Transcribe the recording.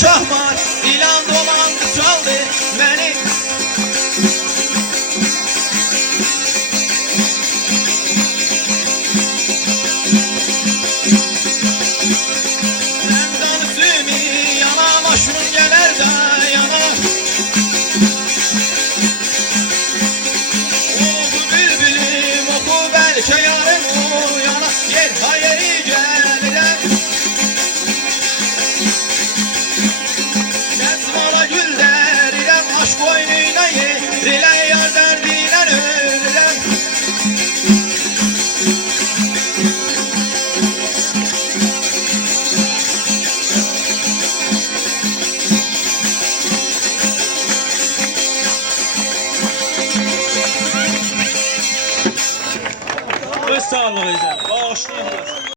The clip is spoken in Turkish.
şahmat İlan dolandı çaldı beni. Rendan üstümü yana maşrun geler de yana. Oku bülbülüm oku belki yarım uyana. Yer hayeri gelirem. Kesmala güller irem aşk boynuyla yerile yar derdiyle ölürem. Öz sağlığı.